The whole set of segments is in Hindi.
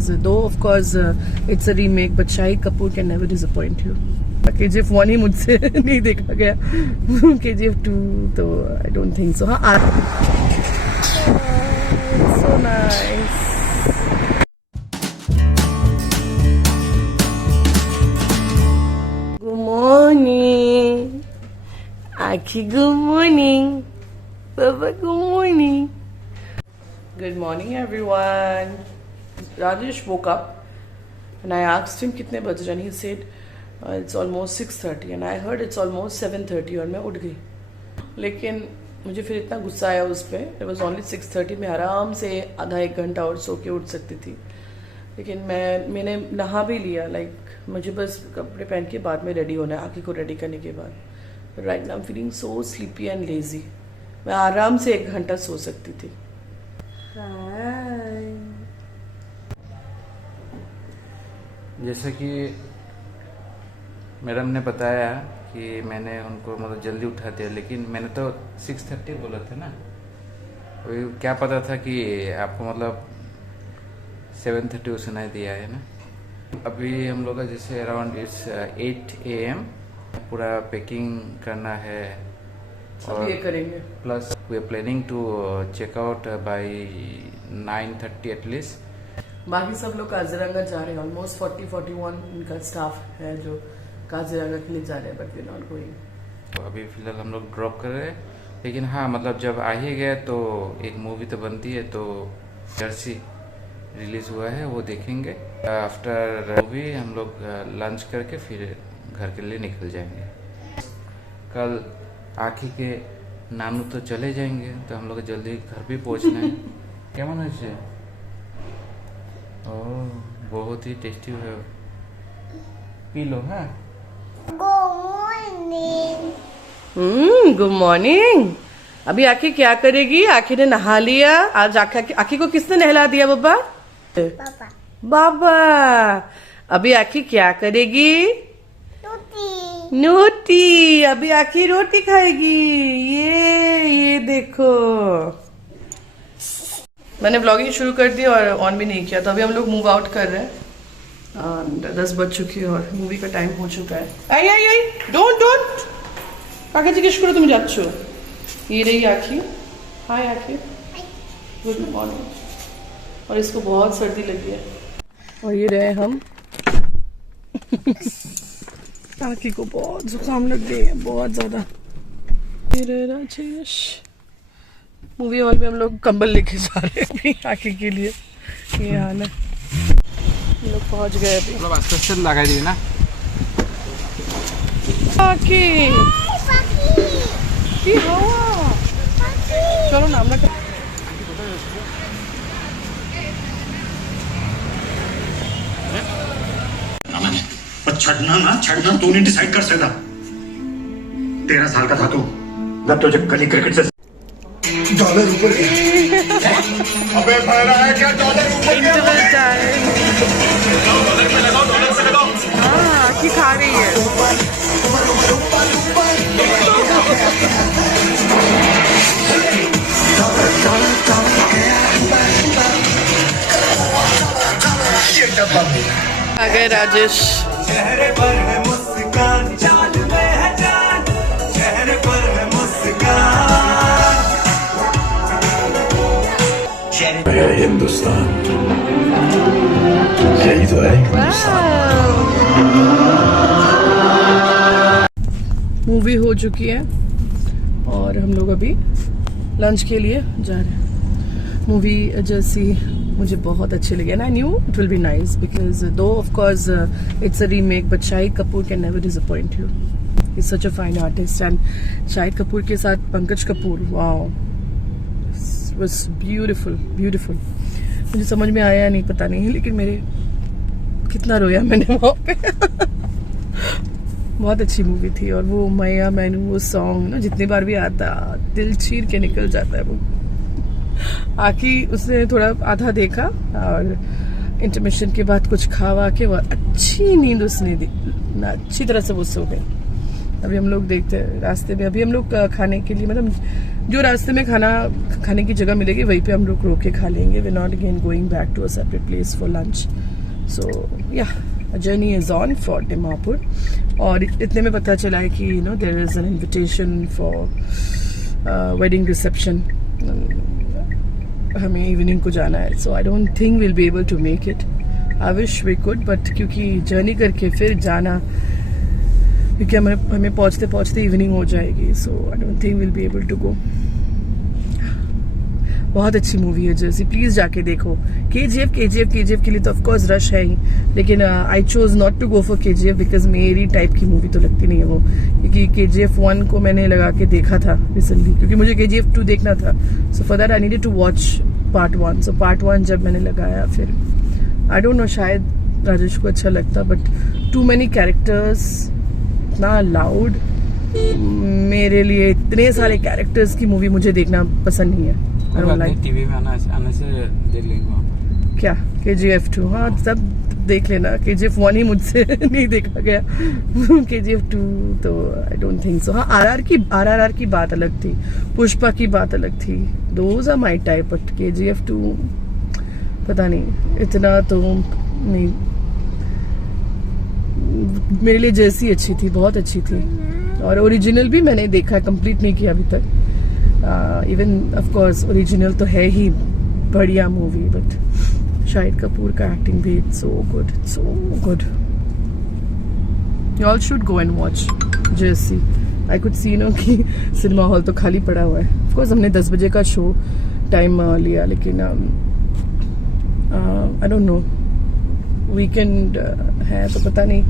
because though of course it's a remake, but Shahid Kapoor can never disappoint you. KGF 1 ही मुझसे नहीं देखा गया, KGF 2 तो I don't think so. हाँ, it's so nice. Good morning, Aki. Good morning, Baba. Good morning. Good morning, everyone. Rajesh woke up and I asked him कितने बज रहे हैं. He said it's almost 6:30 and I heard it's almost 7:30 और मैं उठ गई. लेकिन मुझे फिर इतना गुस्सा आया उस पर. It was only 6:30. मैं आराम से आधा एक घंटा और सो के उठ सकती थी, लेकिन मैंने नहा भी लिया. मुझे बस कपड़े पहन के बाद में रेडी होना है, आँखी को रेडी करने के बाद. Right now I am feeling so sleepy and lazy. मैं आराम से एक घंटा सो सकती थी. जैसा कि मैडम ने बताया कि मैंने उनको मतलब जल्दी उठा दिया, लेकिन मैंने तो 6:30 बोला था ना. वही क्या पता था कि आपको मतलब 7:30 सुनाई दिया है ना. अभी हम लोग का जैसे अराउंड 8 AM पूरा पैकिंग करना है और ये करेंगे. Plus we are planning to check out by 9:30 at least. बाकी सब लोग काजीरंगा जा रहे हैं. ऑलमोस्ट 40-41 इनका स्टाफ है जो काजीरंगा के लिए जा रहे हैं, बट वी नॉट गोइंग. तो अभी फिलहाल हम लोग ड्रॉप कर रहे हैं, लेकिन हाँ मतलब जब आ ही गए तो एक मूवी तो बनती है. तो जर्सी रिलीज हुआ है, वो देखेंगे. आफ्टर मूवी हम लोग लंच करके फिर घर के लिए निकल जाएंगे. कल आखी के नानू तो चले जाएंगे, तो हम लोग जल्दी घर भी पहुंचना है. क्या मन है? ओह बहुत ही टेस्टी है. P low. हाँ, गुड मॉर्निंग. अभी आखी क्या करेगी? आखी ने नहा लिया. आज आखी को किसने नहला दिया? बाबा. बाबा. अभी आखी क्या करेगी? रोटी. अभी आखी रोटी खाएगी. ये देखो, मैंने व्लॉगिंग शुरू कर दी और ऑन भी नहीं किया. तो अभी हम लोग मूव आउट कर रहे हैं. 10 बज चुकी है और मूवी का टाइम हो चुका है. आई डोंट काका जी करो तुम যাচ্ছো. ये रही आखी. हाय आखी, गुड मॉर्निंग. और इसको बहुत सर्दी लगी है. और ये रहे हम. आखी को बहुत जुकाम लग गई है, बहुत ज्यादा. ये रहे राजेश. मूवी हॉल में हम लोग कंबल लेके जा रहे हैं अपनी आखी के लिए. ये हाल है. हम लोग पहुंच गए अभी. मतलब आस्ते लगा दी ना आखी की हवा. चलो ना আমরা छड़ना तू नहीं डिसाइड कर सकता. 13 साल का था तू जब तुझे गली क्रिकेट से डॉलर ऊपर गया. अबे भरा है क्या डॉलर ऊपर गया? डॉलर पे लगाओ, डॉलर से लगाओ. हाँ, की खा रही है. आ गए राजेश. चेहरे पर है मुस्कान, चाल में है जान. चेहरे पर है मुस्कान. हिंदुस्तान यही तो है हिंदुस्तान. मूवी हो चुकी है और हम लोग अभी लंच के लिए जा रहे हैं. मूवी जैसी मुझे बहुत अच्छी लगी and I knew it will be nice because though of course it's a remake, but Shahid Kapoor can never disappoint you. He's such a fine artist. And Shahid Kapoor के साथ Pankaj Kapoor, wow, it was beautiful. मुझे समझ में आया नहीं, पता नहीं, लेकिन मेरे कितना रोया मैंने वहाँ पे. बहुत अच्छी मूवी थी. और वो मैया मैनू वो सॉन्ग ना जितनी बार भी आता दिल चीर के निकल जाता है. वो आखी उसने थोड़ा आधा देखा और इंटरमिशन के बाद कुछ खावा के वो अच्छी नींद उसने दी ना, अच्छी तरह से वो सो गए. अभी हम लोग देखते हैं रास्ते में. अभी हम लोग खाने के लिए मतलब जो रास्ते में खाना खाने की जगह मिलेगी वहीं पे हम लोग रोक के खा लेंगे. We not again going back to a separate place for lunch. So yeah journey is on for Dimapur. और इतने में पता चला है कि you know there is an invitation for wedding reception. हमें इवनिंग को जाना है. So I don't think will be able to make it. I wish we could, but क्योंकि जर्नी करके फिर जाना, क्योंकि हमें पहुंचते पहुंचते इवनिंग हो जाएगी. So I don't think will be able to go. बहुत अच्छी मूवी है जर्सी, प्लीज जाके देखो. KGF के लिए तो ऑफ कोर्स रश है ही, लेकिन I chose not to go for KGF because मेरी टाइप की मूवी तो लगती नहीं है वो. क्योंकि KGF 1 को मैंने लगा के देखा था रिसेंटली, क्योंकि मुझे KGF 2 देखना था. So for that I needed to watch part 1. So part 1 जब मैंने लगाया, फिर आई डोंट नो, शायद राजेश को अच्छा लगता, बट टू मैनी कैरेक्टर्स, इतना लाउड. मेरे लिए इतने सारे कैरेक्टर्स की मूवी मुझे देखना पसंद नहीं है. टीवी में आने से देख लेंगे वहाँ पर. क्या KGF 2? हाँ, सब देख लेना. KGF 1 ही मुझसे नहीं देखा गया. KGF 2 तो आई डोंट थिंक सो. हाँ, RRR की बात अलग थी, पुष्पा की बात अलग थी. Those are my type. But KGF 2 पता नहीं, इतना तो नहीं. मेरे लिए जैसी अच्छी थी, बहुत अच्छी थी. और ओरिजिनल भी मैंने देखा है, कंप्लीट नहीं किया अभी तक. इवन ऑफ कोर्स ओरिजिनल तो है ही बढ़िया मूवी, बट शाहिद कपूर का एक्टिंग भी it's so good, so good. You all should go and watch Jersey. I could see no कि सिनेमा हॉल तो खाली पड़ा हुआ है. ऑफ कोर्स हमने 10 बजे का शो टाइम लिया, लेकिन आई डोंट नो, वीकेंड है तो पता नहीं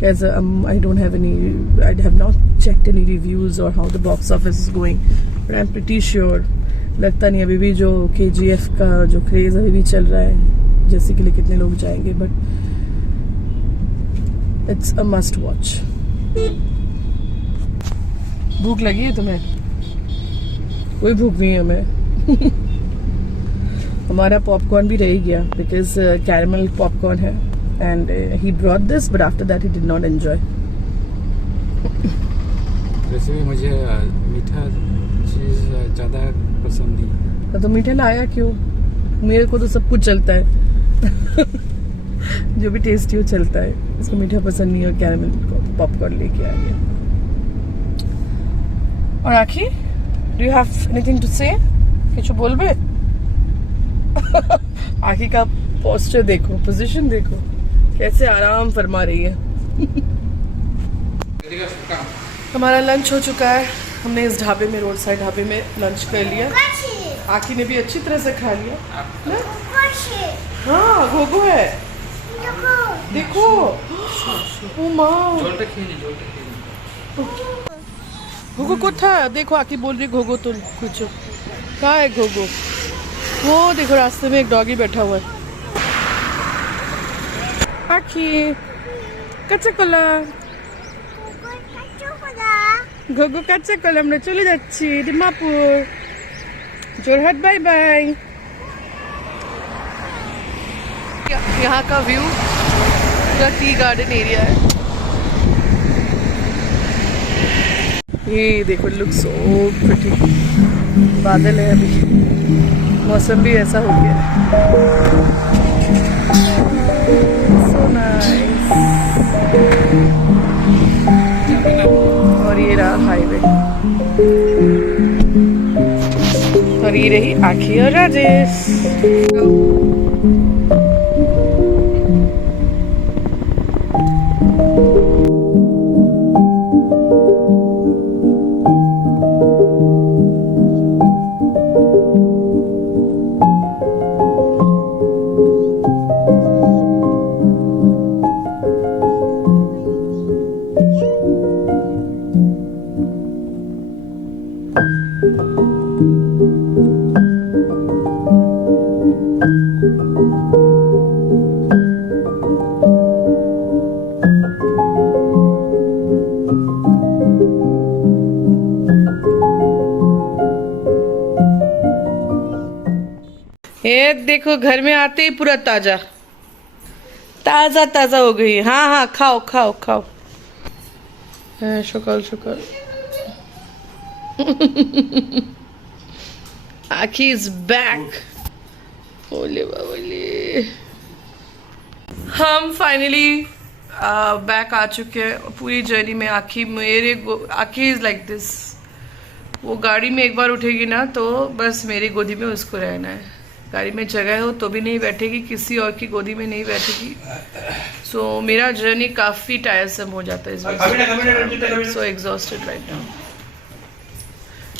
कैसा. I don't have any, I have not checked any reviews or how the box office is going, but I'm pretty sure. लगता नहीं अभी भी जो KGF का जो क्रेज अभी भी चल रहा है, जैसे के लिए कितने लोग जाएंगे, but it's a must watch. भूख लगी है तुम्हें? कोई भूख नहीं है हमें. हमारा पॉपकॉर्न भी रह गया, बिकॉज कैरमल पॉपकॉर्न है. And he brought this, but after that he did not enjoy. वैसे भी मुझे मीठा चीज ज़्यादा पसंद नहीं. तो मीठा लाया क्यों? मेरे को तो सब कुछ चलता है. जो भी टेस्टी हो चलता है. इसको मीठा पसंद नहीं है, और कैरमल पॉपकॉर्न लेके आ गया. और Aakhi, do you have anything to say? कुछ बोल बे? आखी का पोस्टर देखो, पोजीशन देखो, कैसे आराम फरमा रही है. हमारा लंच हो चुका है. हमने इस ढाबे में, रोड साइड ढाबे में लंच कर लिया. आखी ने भी अच्छी तरह से खा लिया ना? हाँ, घोघो है, देखो. ओ माँ, घोघो को था. देखो आखी बोल रही घोघो तो कुछ. कहाँ है घोघो? वो देखो रास्ते में एक डॉगी बैठा हुआ है. आखी কাঁচা কলা, ঘগু কাঁচা কলা. আমরা চলে যাচ্ছি ডিমাপুর, जोरहाट. Bye bye. यहाँ का व्यू पूरा टी गार्डन एरिया है. ये देखो, लुक सो प्रिटी. बादल है, अभी मौसम भी ऐसा हो गया है. So nice. और ये रहा हाईवे, और ये रही आखी और राजेश. ये देखो, घर में आते ही पूरा ताजा ताजा ताजा हो गई. हाँ हाँ, खाओ खाओ खाओ. शुक्र शुक्र. आखी इज बैक। ओले बाबले, हम फाइनली बैक आ चुके हैं। पूरी जर्नी में आखी आखी इज लाइक दिस। वो गाड़ी में एक बार उठेगी ना तो बस मेरी गोदी में उसको रहना है। गाड़ी में जगह हो तो भी नहीं बैठेगी, किसी और की गोदी में नहीं बैठेगी। सो मेरा जर्नी काफ़ी टायरसम हो जाता है इस वजह से। So exhausted right now.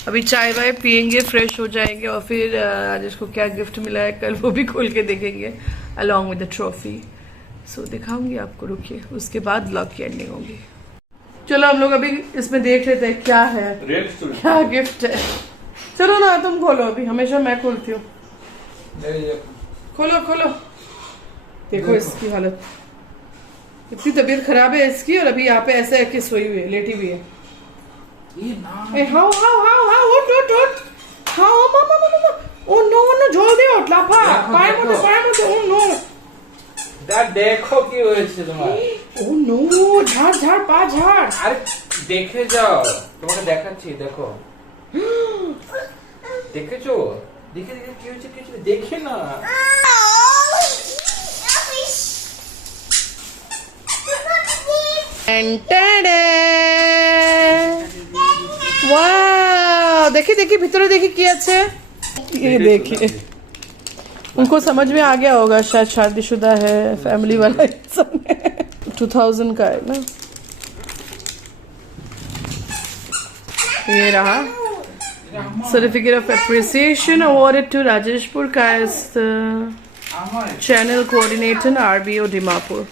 अभी चाय वाय पियेंगे, फ्रेश हो जाएंगे और फिर राजेश को क्या गिफ्ट मिला है कल वो भी खोल के देखेंगे अलॉन्ग विद द ट्रॉफी। सो दिखाऊंगी आपको, रुकिए, उसके बाद ब्लॉग की एंडिंग होगी। चलो हम लोग अभी इसमें देख लेते हैं क्या है, क्या गिफ्ट है। चलो ना तुम खोलो, अभी हमेशा मैं खोलती हूँ। खोलो खोलो, देखो इसकी हालत, इतनी तबीयत खराब है इसकी और अभी यहाँ पे ऐसा है कि सोई हुई है, लेटी हुई है। দেখো কি হয়েছে তোমার। ও নো, ঝাড় ঝাড় পা ঝাড়। আরে দেখে যাও, তোমাকে দেখাচ্ছি, দেখো। দেখেছো? দেখে দেখে কি হয়েছে, কিছু দেখে না। वाह, देखिए देखिए भीतर देखिए কি আছে। ये देखिए, उनको समझ में आ गया होगा, शायद शादीशुदा है, फैमिली वाला इंसान है। 2000 का है ना ये रहा। Certificate of appreciation awarded to Rajesh Purkayastha, channel coordinator RBO Dimapur.